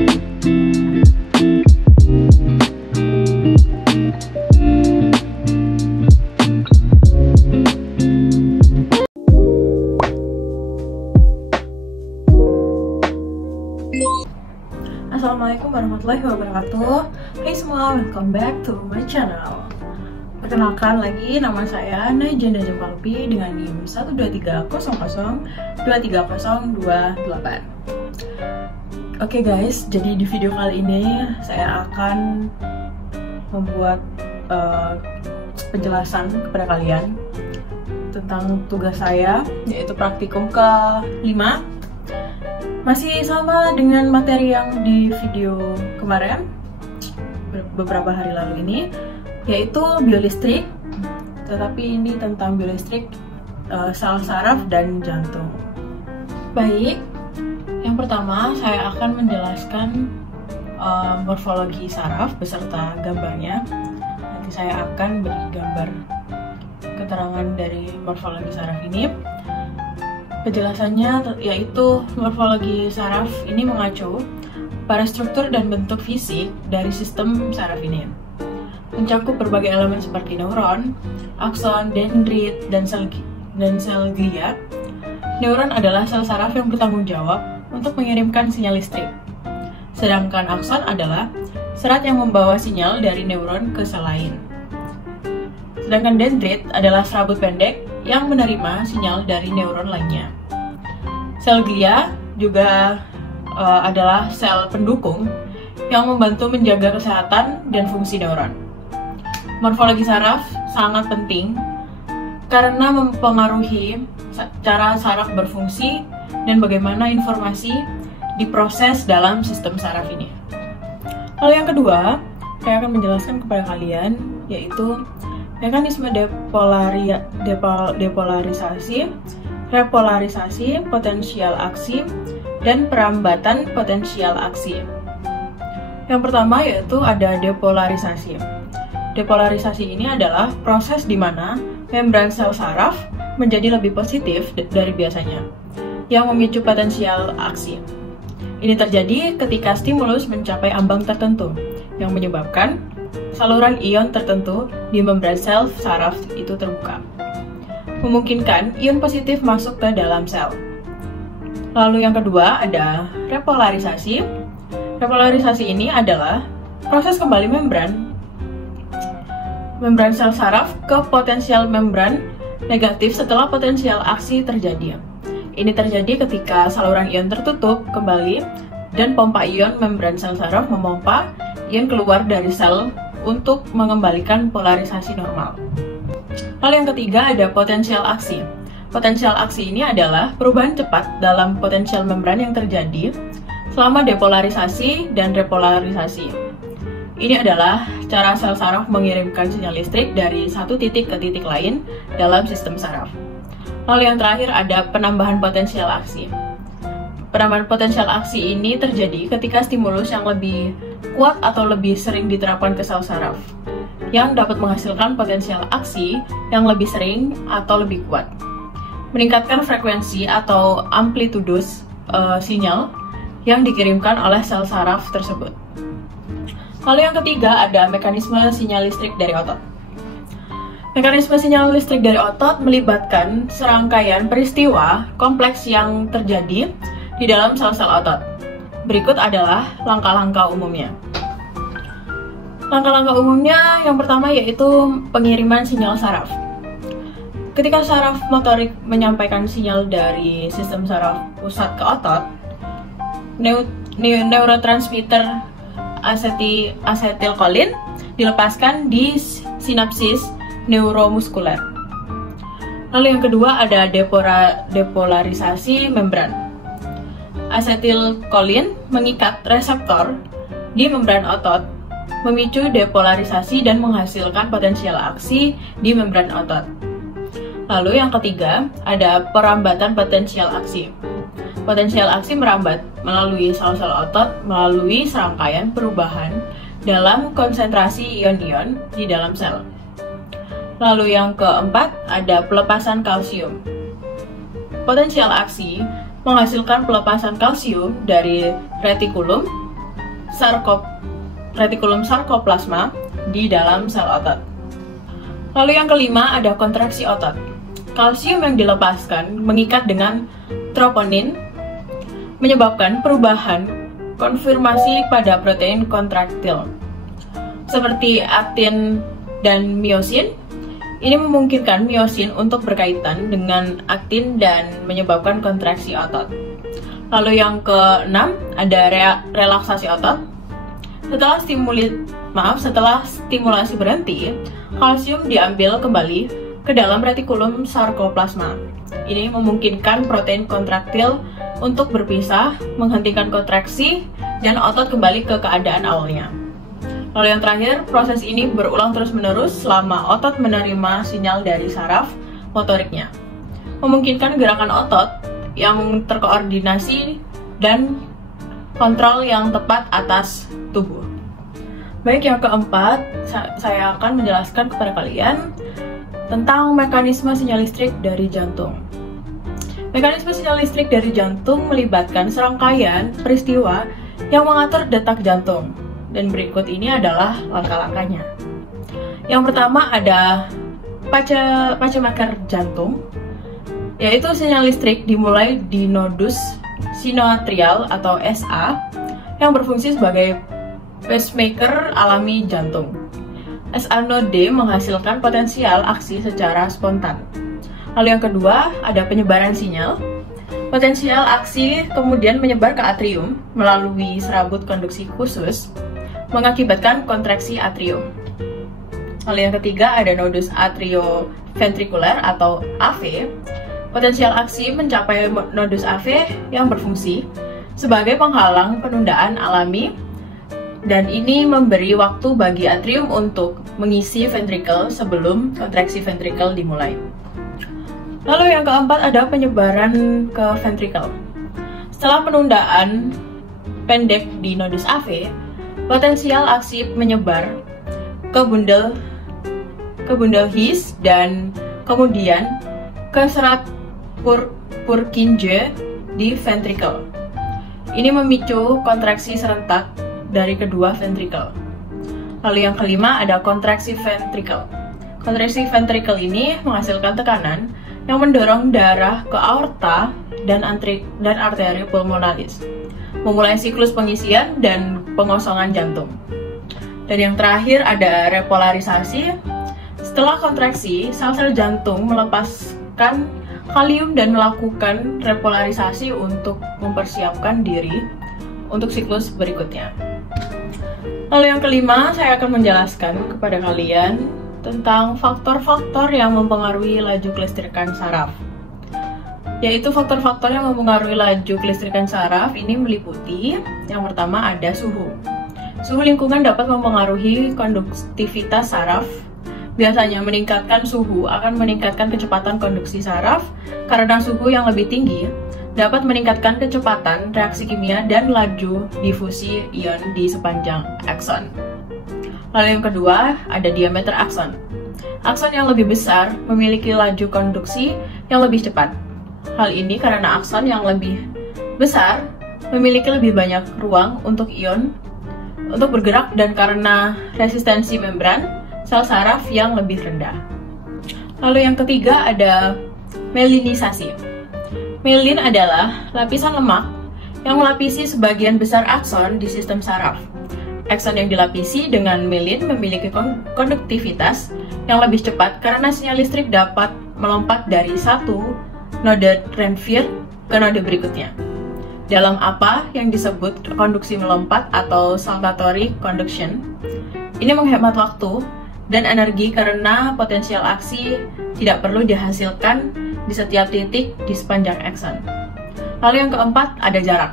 Assalamualaikum warahmatullahi wabarakatuh. Hai semua, welcome back to my channel. Perkenalkan lagi, nama saya Najenda Jempalpi dengan NIM 12300023028. Oke guys, jadi di video kali ini saya akan membuat penjelasan kepada kalian tentang tugas saya, yaitu praktikum ke-5. Masih sama dengan materi yang di video kemarin, beberapa hari lalu ini, yaitu biolistrik, tetapi ini tentang biolistrik sel saraf dan jantung. Baik, yang pertama saya akan menjelaskan morfologi saraf beserta gambarnya. Nanti saya akan beri gambar keterangan dari morfologi saraf ini. Penjelasannya yaitu morfologi saraf ini mengacu pada struktur dan bentuk fisik dari sistem saraf ini. Mencakup berbagai elemen seperti neuron, akson, dendrit, dan sel glia. Neuron adalah sel saraf yang bertanggung jawab untuk mengirimkan sinyal listrik. Sedangkan akson adalah serat yang membawa sinyal dari neuron ke sel lain. Sedangkan dendrit adalah serabut pendek yang menerima sinyal dari neuron lainnya. Sel glia juga adalah sel pendukung yang membantu menjaga kesehatan dan fungsi neuron. Morfologi saraf sangat penting karena mempengaruhi cara saraf berfungsi dan bagaimana informasi diproses dalam sistem saraf ini. Lalu yang kedua, saya akan menjelaskan kepada kalian yaitu mekanisme depolarisasi, repolarisasi, potensial aksi, dan perambatan potensial aksi. Yang pertama yaitu ada depolarisasi. Depolarisasi ini adalah proses di mana membran sel saraf menjadi lebih positif dari biasanya, yang memicu potensial aksi. Ini terjadi ketika stimulus mencapai ambang tertentu, yang menyebabkan saluran ion tertentu di membran sel saraf itu terbuka, memungkinkan ion positif masuk ke dalam sel. Lalu yang kedua ada repolarisasi. Repolarisasi ini adalah proses kembali membran sel saraf ke potensial membran negatif setelah potensial aksi terjadi. Ini terjadi ketika saluran ion tertutup kembali dan pompa ion membran sel saraf memompa ion keluar dari sel untuk mengembalikan polarisasi normal. Lalu yang ketiga ada potensial aksi. Potensial aksi ini adalah perubahan cepat dalam potensial membran yang terjadi selama depolarisasi dan repolarisasi. Ini adalah cara sel saraf mengirimkan sinyal listrik dari satu titik ke titik lain dalam sistem saraf. Lalu yang terakhir ada penambahan potensial aksi. Penambahan potensial aksi ini terjadi ketika stimulus yang lebih kuat atau lebih sering diterapkan ke sel saraf, yang dapat menghasilkan potensial aksi yang lebih sering atau lebih kuat, meningkatkan frekuensi atau amplitudus sinyal yang dikirimkan oleh sel saraf tersebut. Lalu yang ketiga ada mekanisme sinyal listrik dari otot. Mekanisme sinyal listrik dari otot melibatkan serangkaian peristiwa kompleks yang terjadi di dalam sel-sel otot. Berikut adalah langkah-langkah umumnya. Langkah-langkah umumnya yang pertama yaitu pengiriman sinyal saraf. Ketika saraf motorik menyampaikan sinyal dari sistem saraf pusat ke otot, neurotransmitter asetilkolin dilepaskan di sinapsis neuromuskuler. Lalu yang kedua ada depolarisasi membran. Asetilkolin mengikat reseptor di membran otot, memicu depolarisasi dan menghasilkan potensial aksi di membran otot. Lalu yang ketiga ada perambatan potensial aksi. Potensial aksi merambat melalui sel-sel otot melalui serangkaian perubahan dalam konsentrasi ion-ion di dalam sel. Lalu yang keempat ada pelepasan kalsium. Potensial aksi menghasilkan pelepasan kalsium dari retikulum retikulum sarkoplasma di dalam sel otot. Lalu yang kelima ada kontraksi otot. Kalsium yang dilepaskan mengikat dengan troponin, menyebabkan perubahan konfirmasi pada protein kontraktil seperti aktin dan miosin. Ini memungkinkan miosin untuk berkaitan dengan aktin dan menyebabkan kontraksi otot. Lalu yang keenam ada relaksasi otot. Setelah stimulasi berhenti, kalsium diambil kembali ke dalam retikulum sarkoplasma. Ini memungkinkan protein kontraktil untuk berpisah, menghentikan kontraksi, dan otot kembali ke keadaan awalnya. Lalu yang terakhir, proses ini berulang terus-menerus selama otot menerima sinyal dari saraf motoriknya, memungkinkan gerakan otot yang terkoordinasi dan kontrol yang tepat atas tubuh. Baik, yang keempat, saya akan menjelaskan kepada kalian tentang mekanisme sinyal listrik dari jantung. Mekanisme sinyal listrik dari jantung melibatkan serangkaian peristiwa yang mengatur detak jantung. Dan berikut ini adalah langkah-langkahnya. Yang pertama ada pacemaker jantung, yaitu sinyal listrik dimulai di nodus sinoatrial atau SA yang berfungsi sebagai pacemaker alami jantung. SA node menghasilkan potensial aksi secara spontan. Lalu yang kedua ada penyebaran sinyal. Potensial aksi kemudian menyebar ke atrium melalui serabut konduksi khusus, mengakibatkan kontraksi atrium. Lalu yang ketiga ada nodus atrioventrikuler atau AV. Potensial aksi mencapai nodus AV yang berfungsi sebagai penghalang penundaan alami, dan ini memberi waktu bagi atrium untuk mengisi ventrikel sebelum kontraksi ventrikel dimulai. Lalu yang keempat ada penyebaran ke ventrikel. Setelah penundaan pendek di nodus AV, potensial aksi menyebar ke bundel His dan kemudian ke serat Purkinje di ventrikel. Ini memicu kontraksi serentak dari kedua ventrikel. Lalu yang kelima ada kontraksi ventrikel. Kontraksi ventrikel ini menghasilkan tekanan yang mendorong darah ke aorta dan arteri pulmonalis, memulai siklus pengisian dan pengosongan jantung. Dan yang terakhir ada repolarisasi. Setelah kontraksi, sel-sel jantung melepaskan kalium dan melakukan repolarisasi untuk mempersiapkan diri untuk siklus berikutnya. Lalu yang kelima, saya akan menjelaskan kepada kalian tentang faktor-faktor yang mempengaruhi laju kelistrikan saraf. Yaitu faktor-faktor yang mempengaruhi laju kelistrikan saraf ini meliputi yang pertama ada suhu. Suhu lingkungan dapat mempengaruhi konduktivitas saraf. Biasanya meningkatkan suhu akan meningkatkan kecepatan konduksi saraf karena suhu yang lebih tinggi dapat meningkatkan kecepatan reaksi kimia dan laju difusi ion di sepanjang akson. Lalu yang kedua ada diameter akson. Akson yang lebih besar memiliki laju konduksi yang lebih cepat. Hal ini karena akson yang lebih besar memiliki lebih banyak ruang untuk ion untuk bergerak dan karena resistensi membran sel saraf yang lebih rendah. Lalu yang ketiga ada melinisasi. Mielin adalah lapisan lemak yang melapisi sebagian besar akson di sistem saraf. Akson yang dilapisi dengan mielin memiliki konduktivitas yang lebih cepat karena sinyal listrik dapat melompat dari satu node Renfield ke node berikutnya. Dalam apa yang disebut konduksi melompat atau saltatory conduction, ini menghemat waktu dan energi karena potensial aksi tidak perlu dihasilkan di setiap titik di sepanjang akson. Lalu yang keempat ada jarak.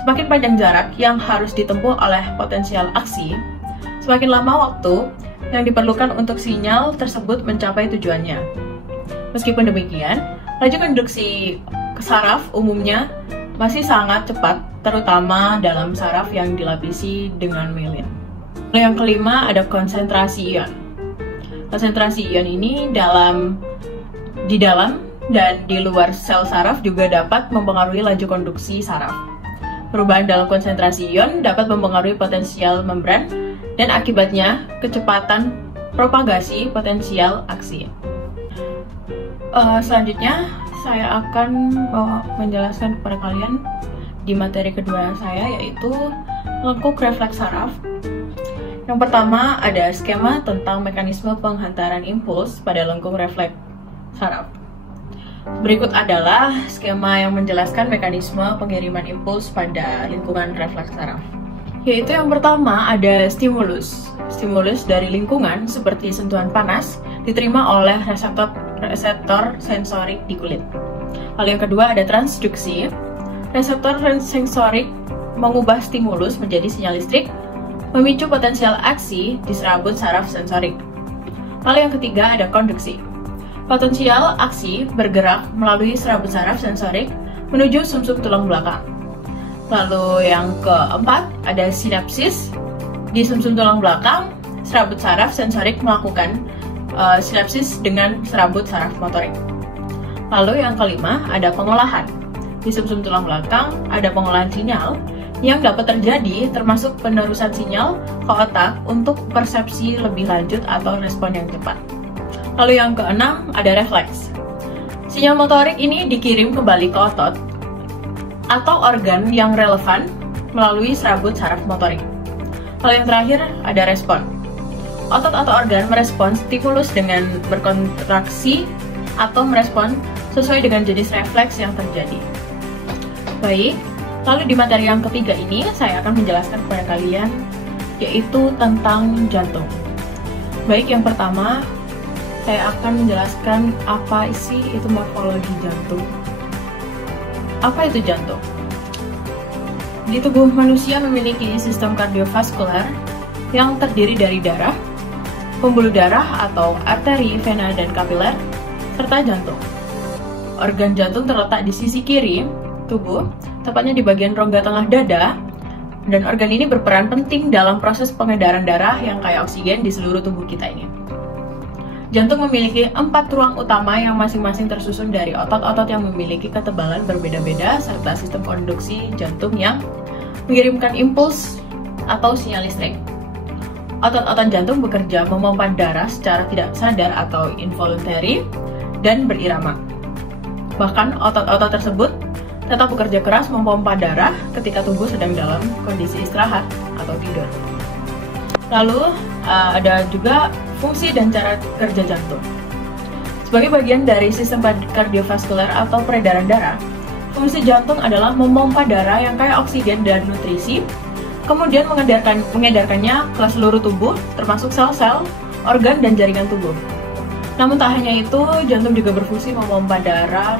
Semakin panjang jarak yang harus ditempuh oleh potensial aksi, semakin lama waktu yang diperlukan untuk sinyal tersebut mencapai tujuannya. Meskipun demikian, laju konduksi ke saraf umumnya masih sangat cepat, terutama dalam saraf yang dilapisi dengan mielin. Yang kelima ada konsentrasi ion. Konsentrasi ion ini di dalam dan di luar sel saraf juga dapat mempengaruhi laju konduksi saraf. Perubahan dalam konsentrasi ion dapat mempengaruhi potensial membran dan akibatnya kecepatan propagasi potensial aksi. Selanjutnya saya akan menjelaskan kepada kalian di materi kedua saya, yaitu lengkung refleks saraf. Yang pertama ada skema tentang mekanisme penghantaran impuls pada lengkung refleks saraf. Berikut adalah skema yang menjelaskan mekanisme pengiriman impuls pada lingkungan refleks saraf. Yaitu yang pertama ada stimulus. Stimulus dari lingkungan seperti sentuhan panas diterima oleh reseptor sensorik di kulit. Lalu yang kedua ada transduksi. Reseptor sensorik mengubah stimulus menjadi sinyal listrik, memicu potensial aksi di serabut saraf sensorik. Lalu yang ketiga ada konduksi. Potensial aksi bergerak melalui serabut saraf sensorik menuju sumsum tulang belakang. Lalu yang keempat ada sinapsis. Di sumsum tulang belakang, serabut saraf sensorik melakukan sinapsis dengan serabut saraf motorik. Lalu yang kelima ada pengolahan. Di sumsum tulang belakang ada pengolahan sinyal yang dapat terjadi, termasuk penerusan sinyal ke otak untuk persepsi lebih lanjut atau respon yang cepat. Lalu yang keenam ada refleks. Sinyal motorik ini dikirim kembali ke otot atau organ yang relevan melalui serabut saraf motorik. Lalu yang terakhir ada respon. Otot atau organ merespons stimulus dengan berkontraksi atau merespon sesuai dengan jenis refleks yang terjadi. Baik, lalu di materi yang ketiga ini saya akan menjelaskan kepada kalian, yaitu tentang jantung. Baik, yang pertama saya akan menjelaskan apa sih itu morfologi jantung. Apa itu jantung? Di tubuh manusia memiliki sistem kardiovaskular yang terdiri dari darah, pembuluh darah atau arteri, vena, dan kapiler, serta jantung. Organ jantung terletak di sisi kiri tubuh, tepatnya di bagian rongga tengah dada, dan organ ini berperan penting dalam proses pengedaran darah yang kaya oksigen di seluruh tubuh kita ini. Jantung memiliki 4 ruang utama yang masing-masing tersusun dari otot-otot yang memiliki ketebalan berbeda-beda serta sistem konduksi jantung yang mengirimkan impuls atau sinyal listrik. Otot-otot jantung bekerja memompa darah secara tidak sadar atau involuntary dan berirama. Bahkan otot-otot tersebut tetap bekerja keras memompa darah ketika tubuh sedang dalam kondisi istirahat atau tidur. Lalu ada juga fungsi dan cara kerja jantung. Sebagai bagian dari sistem kardiovaskuler atau peredaran darah, fungsi jantung adalah memompa darah yang kaya oksigen dan nutrisi, kemudian mengedarkannya ke seluruh tubuh, termasuk sel-sel, organ, dan jaringan tubuh. Namun tak hanya itu, jantung juga berfungsi memompa darah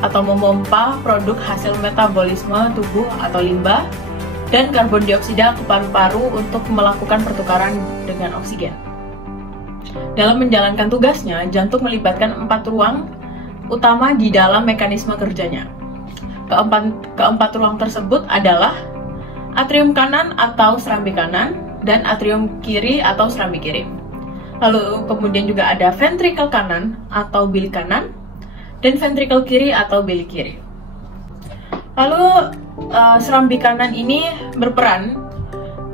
atau memompa produk hasil metabolisme tubuh atau limbah dan karbon dioksida ke paru-paru untuk melakukan pertukaran dengan oksigen. Dalam menjalankan tugasnya, jantung melibatkan 4 ruang utama di dalam mekanisme kerjanya. Keempat ruang tersebut adalah atrium kanan atau serambi kanan dan atrium kiri atau serambi kiri. Lalu kemudian juga ada ventrikel kanan atau bilik kanan dan ventrikel kiri atau bilik kiri. Lalu serambi kanan ini berperan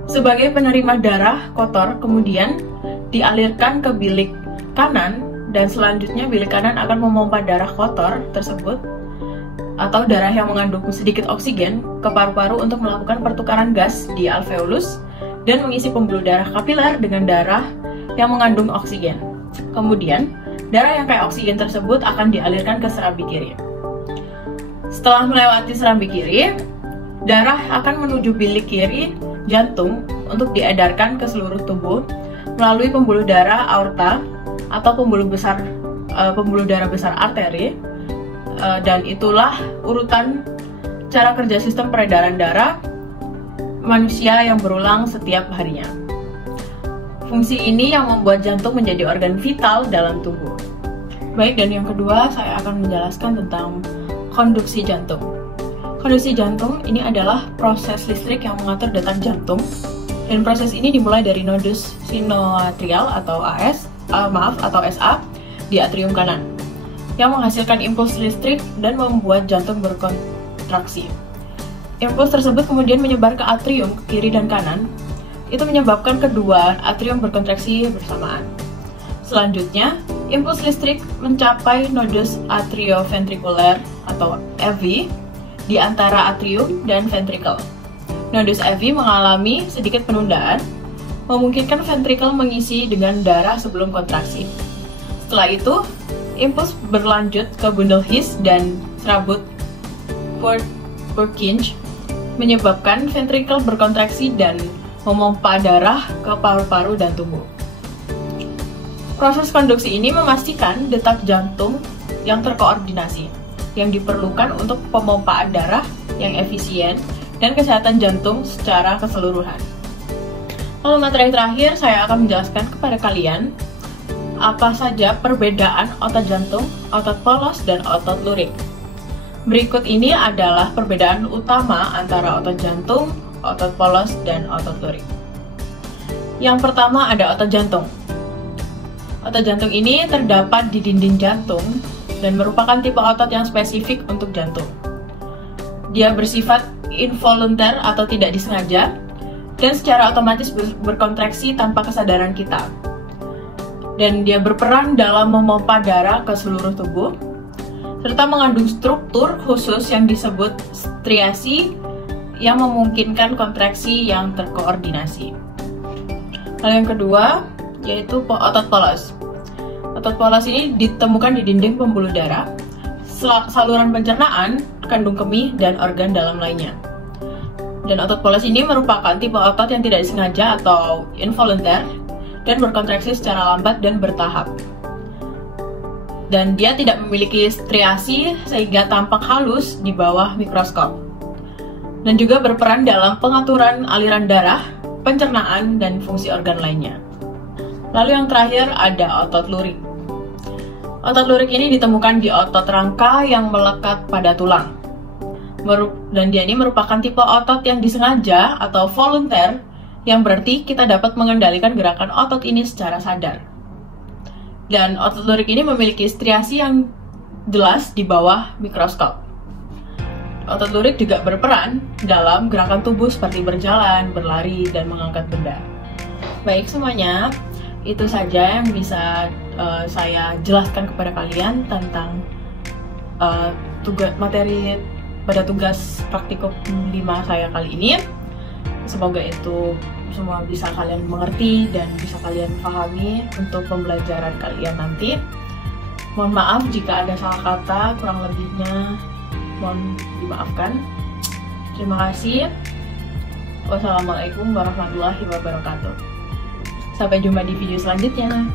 sebagai penerima darah kotor, kemudian dialirkan ke bilik kanan, dan selanjutnya bilik kanan akan memompa darah kotor tersebut atau darah yang mengandung sedikit oksigen ke paru-paru untuk melakukan pertukaran gas di alveolus dan mengisi pembuluh darah kapiler dengan darah yang mengandung oksigen. Kemudian, darah yang kaya oksigen tersebut akan dialirkan ke serambi kiri. Setelah melewati serambi kiri, darah akan menuju bilik kiri jantung untuk diedarkan ke seluruh tubuh melalui pembuluh darah aorta atau pembuluh darah besar arteri, dan itulah urutan cara kerja sistem peredaran darah manusia yang berulang setiap harinya. Fungsi ini yang membuat jantung menjadi organ vital dalam tubuh. Baik, dan yang kedua saya akan menjelaskan tentang konduksi jantung. Konduksi jantung ini adalah proses listrik yang mengatur detak jantung, dan proses ini dimulai dari nodus sinoatrial atau SA di atrium kanan yang menghasilkan impuls listrik dan membuat jantung berkontraksi. Impuls tersebut kemudian menyebar ke atrium ke kiri dan kanan. Itu menyebabkan kedua atrium berkontraksi bersamaan. Selanjutnya, impuls listrik mencapai nodus atrioventrikuler atau AV di antara atrium dan ventricle. Nodus AV mengalami sedikit penundaan, memungkinkan ventricle mengisi dengan darah sebelum kontraksi. Setelah itu, impuls berlanjut ke bundle His dan serabut Purkinje, menyebabkan ventricle berkontraksi dan memompa darah ke paru-paru dan tubuh. Proses konduksi ini memastikan detak jantung yang terkoordinasi, yang diperlukan untuk pemompaan darah yang efisien dan kesehatan jantung secara keseluruhan. Lalu materi terakhir, saya akan menjelaskan kepada kalian apa saja perbedaan otot jantung, otot polos, dan otot lurik. Berikut ini adalah perbedaan utama antara otot jantung, otot polos, dan otot lurik. Yang pertama ada otot jantung. Otot jantung ini terdapat di dinding jantung dan merupakan tipe otot yang spesifik untuk jantung. Dia bersifat involunter atau tidak disengaja dan secara otomatis berkontraksi tanpa kesadaran kita. Dan dia berperan dalam memompa darah ke seluruh tubuh serta mengandung struktur khusus yang disebut striasi yang memungkinkan kontraksi yang terkoordinasi. Hal yang kedua yaitu otot polos. Otot polos ini ditemukan di dinding pembuluh darah, saluran pencernaan, kandung kemih, dan organ dalam lainnya. Dan otot polos ini merupakan tipe otot yang tidak disengaja atau involunter dan berkontraksi secara lambat dan bertahap. Dan dia tidak memiliki striasi sehingga tampak halus di bawah mikroskop. Dan juga berperan dalam pengaturan aliran darah, pencernaan, dan fungsi organ lainnya. Lalu yang terakhir ada otot lurik. Otot lurik ini ditemukan di otot rangka yang melekat pada tulang. Dan dia ini merupakan tipe otot yang disengaja atau volunteer, yang berarti kita dapat mengendalikan gerakan otot ini secara sadar. Dan otot lurik ini memiliki striasi yang jelas di bawah mikroskop. Otot lurik juga berperan dalam gerakan tubuh seperti berjalan, berlari, dan mengangkat benda. Baik semuanya, itu saja yang bisa saya jelaskan kepada kalian tentang materi pada tugas praktikum 5 saya kali ini. Semoga itu semua bisa kalian mengerti dan bisa kalian pahami untuk pembelajaran kalian nanti. Mohon maaf jika ada salah kata, kurang lebihnya mohon dimaafkan. Terima kasih. Wassalamualaikum warahmatullahi wabarakatuh. Sampai jumpa di video selanjutnya.